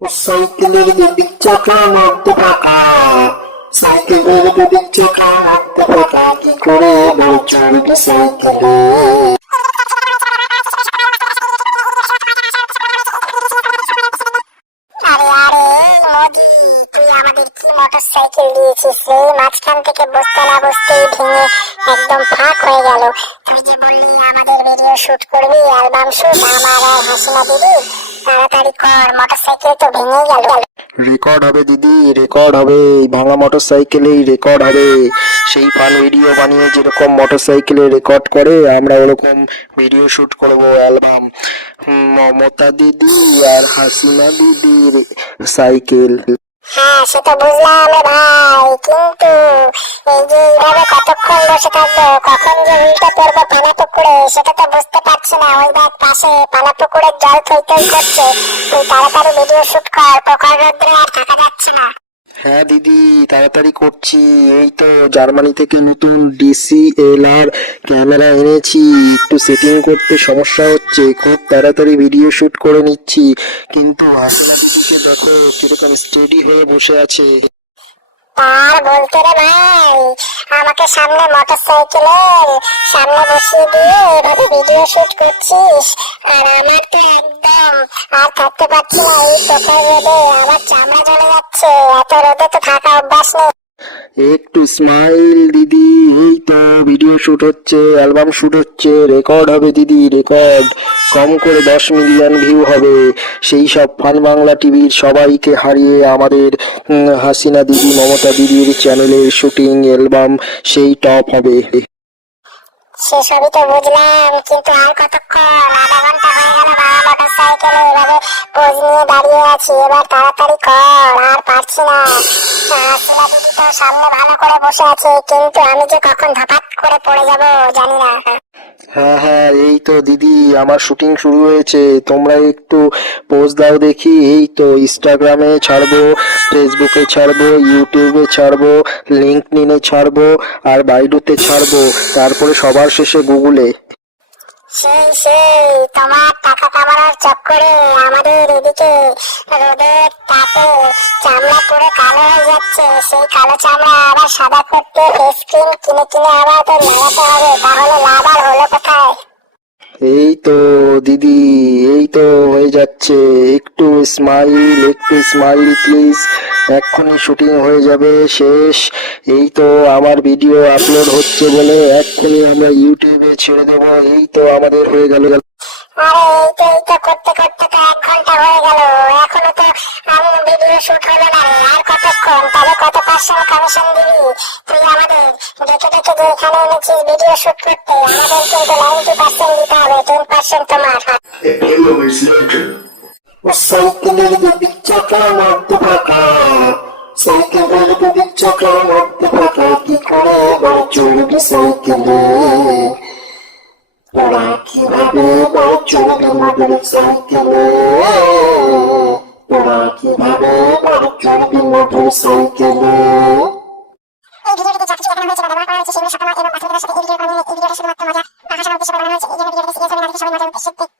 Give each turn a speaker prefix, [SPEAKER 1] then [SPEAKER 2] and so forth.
[SPEAKER 1] সাইকেলের দুদিক চাকা মধ্যে ফাঁকা সাইকেলের দুদিক চাকা মধ্যে ফাঁকা কি করে বল চলবে সাইকেলে?
[SPEAKER 2] সাইকেল দিয়েছিস রে? মাঝখান থেকে বসতে না বসতেই ভেঙে একদম ফাঁক হয়ে গেল। তুই যে আমাদের ভিডিও শুট করবি, অ্যালবাম শুট, আমার আর হাসিনা দিবি তাড়াতাড়ি কর মোটর সাইকেল তো ভেঙে গেল।
[SPEAKER 3] রেকর্ড হবে দিদি রেকর্ড হবে ভাঙা মোটর সাইকেলেই রেকর্ড হবে। সেই ফান ভিডিও বানিয়ে যেরকম মোটর সাইকেলে রেকর্ড করে আমরা ওরকম ভিডিও শুট করব অ্যালবাম মমতা দিদি আর হাসিনা দিদির সাইকেল
[SPEAKER 2] হ্যাঁ সে তো বুঝলাম ভাই কিন্তু এইভাবে কতক্ষণ বসে থাকব, কখন যে উল্টে পড়ব পানা পুকুরে, সেটা তো বুঝতে পারছি না। ওই দেখ, পাশে পানা পুকুরের জল থই থই করছে। তুই তাড়াতাড়ি ভিডিও শুট কর, প্রখর রোদ্রে আর থাকা যাচ্ছে না।
[SPEAKER 3] হ্যাঁ দিদি, তাড়াতাড়ি করছি। এই তো জার্মানি থেকে নতুন ডিসিএলআর ক্যামেরা এনেছি। একটু সেটিং করতে সমস্যা হচ্ছে। খুব তাড়াতাড়ি ভিডিও শুট করে নিচ্ছি। কিন্তু দিদিকে দেখো, কীরকম স্টেডি হয়ে বসে আছে।
[SPEAKER 2] তার বলতে রে ভাই, আমাকে সামনে মোটর সাইকেলের সামনে বসিয়ে দিয়ে এভাবে ভিডিও শুট করছিস? আর আমার তো একদম, আর থাকতে পারছি না এই প্রখর রোদে আমার চামড়া জ্বলে যাচ্ছে, এত রোদে তো থাকা অভ্যাস নেই।
[SPEAKER 3] একটু স্মাইল দিদি, এই তো ভিডিও শুট হচ্ছে অ্যালবাম শুট হচ্ছে রেকর্ড হবে দিদি রেকর্ড কম করে দশ মিলিয়ন ভিউ হবে। সেই সব ফান বাংলা টিভির সবাইকে হারিয়ে আমাদের হাসিনা দিদি, মমতা দিদির চ্যানেলের শুটিং অ্যালবাম সেই টপ হবে।
[SPEAKER 2] সেসবই তো বুঝলাম, কিন্তু আর কতক্ষণ? সাইকেলে এভাবে পোজ নিয়ে দাঁড়িয়ে আছি, এবার তাড়াতাড়ি কর, আর পারছি না। দিদি তো সামনে ভালো করে বসে আছে, কিন্তু আমি যে কখন ধাপাত করে পড়ে যাব, জানি না।
[SPEAKER 3] হ্যাঁ হ্যাঁ এই তো দিদি, আমার শুটিং শুরু হয়েছে। তোমরা একটু পোস্ট দাও দেখি, এই তো ইনস্টাগ্রামে ছাড়বো ফেসবুকে ছাড়বো ইউটিউবে ছাড়বো লিঙ্ক নিনে ছাড়বো, আর বাইডুতে ছাড়বো, তারপরে সবার শেষে গুগলে
[SPEAKER 2] সেই সেই, তোমার টাকা কামানোর চক্করে আমাদের এদিকে রোদের তাপে চামড়া পুরো কালো হয়ে যাচ্ছে। সেই কালো চামড়া আবার সাদা করতে ফেস কিনে কিনে আবার তো লাগাতে হবে, তাহলে লাভ আর হলো কোথায়?
[SPEAKER 3] এই তো, দিদি, এই তো হয়ে যাচ্ছে। একটু স্মাইল একটু স্মাইল প্লিজ এক্ষুনি শুটিং হয়ে যাবে, শেষ। এই তো আমার ভিডিও আপলোড হচ্ছে বলে এক্ষুনি আমরা ইউটিউবে ছেড়ে দেবো এই তো আমাদের হয়ে গেল
[SPEAKER 2] আরে এই তো এই তো করতে করতে তো এক ঘণ্টা হয়ে গেল এখনও তো ভিডিও শুট হলো না আর কতক্ষণ তবে কত পার্সেন্ট কমিশন দিবি তুই আমাদের ডেকে ডেকে যে এখানে এনেছিস ভিডিও শুট করতে আমাদের কিন্তু নাইনটি পার্সেন্ট দিতে হবে টেন পার্সেন্ট তোমার
[SPEAKER 1] সাইকেলের দুদিক চাকা মধ্যে ফাঁকা সাইকেলের দুদিক চাকা মধ্যে ফাঁকা কি করে চলবে সাইকেলে চলবে মোটর তোরা কীভাবে বল চলবে মোটর সাইকেলে
[SPEAKER 2] এই ভিডিওটিতে যা কিছু দেখানো হয়েছে বা ব্যবহার হয়েছে সেগুলো সকল এবং বাস্তবতার সাথে এই ভিডিওর বানিয়ে এই ভিডিওটা শুধুমাত্র মজা বা হাসানোর উদ্দেশ্যে বানানো হয়েছে এই জন্য ভিডিওটি সিরিয়াস হবে না সবাই উদ্দেশ্যে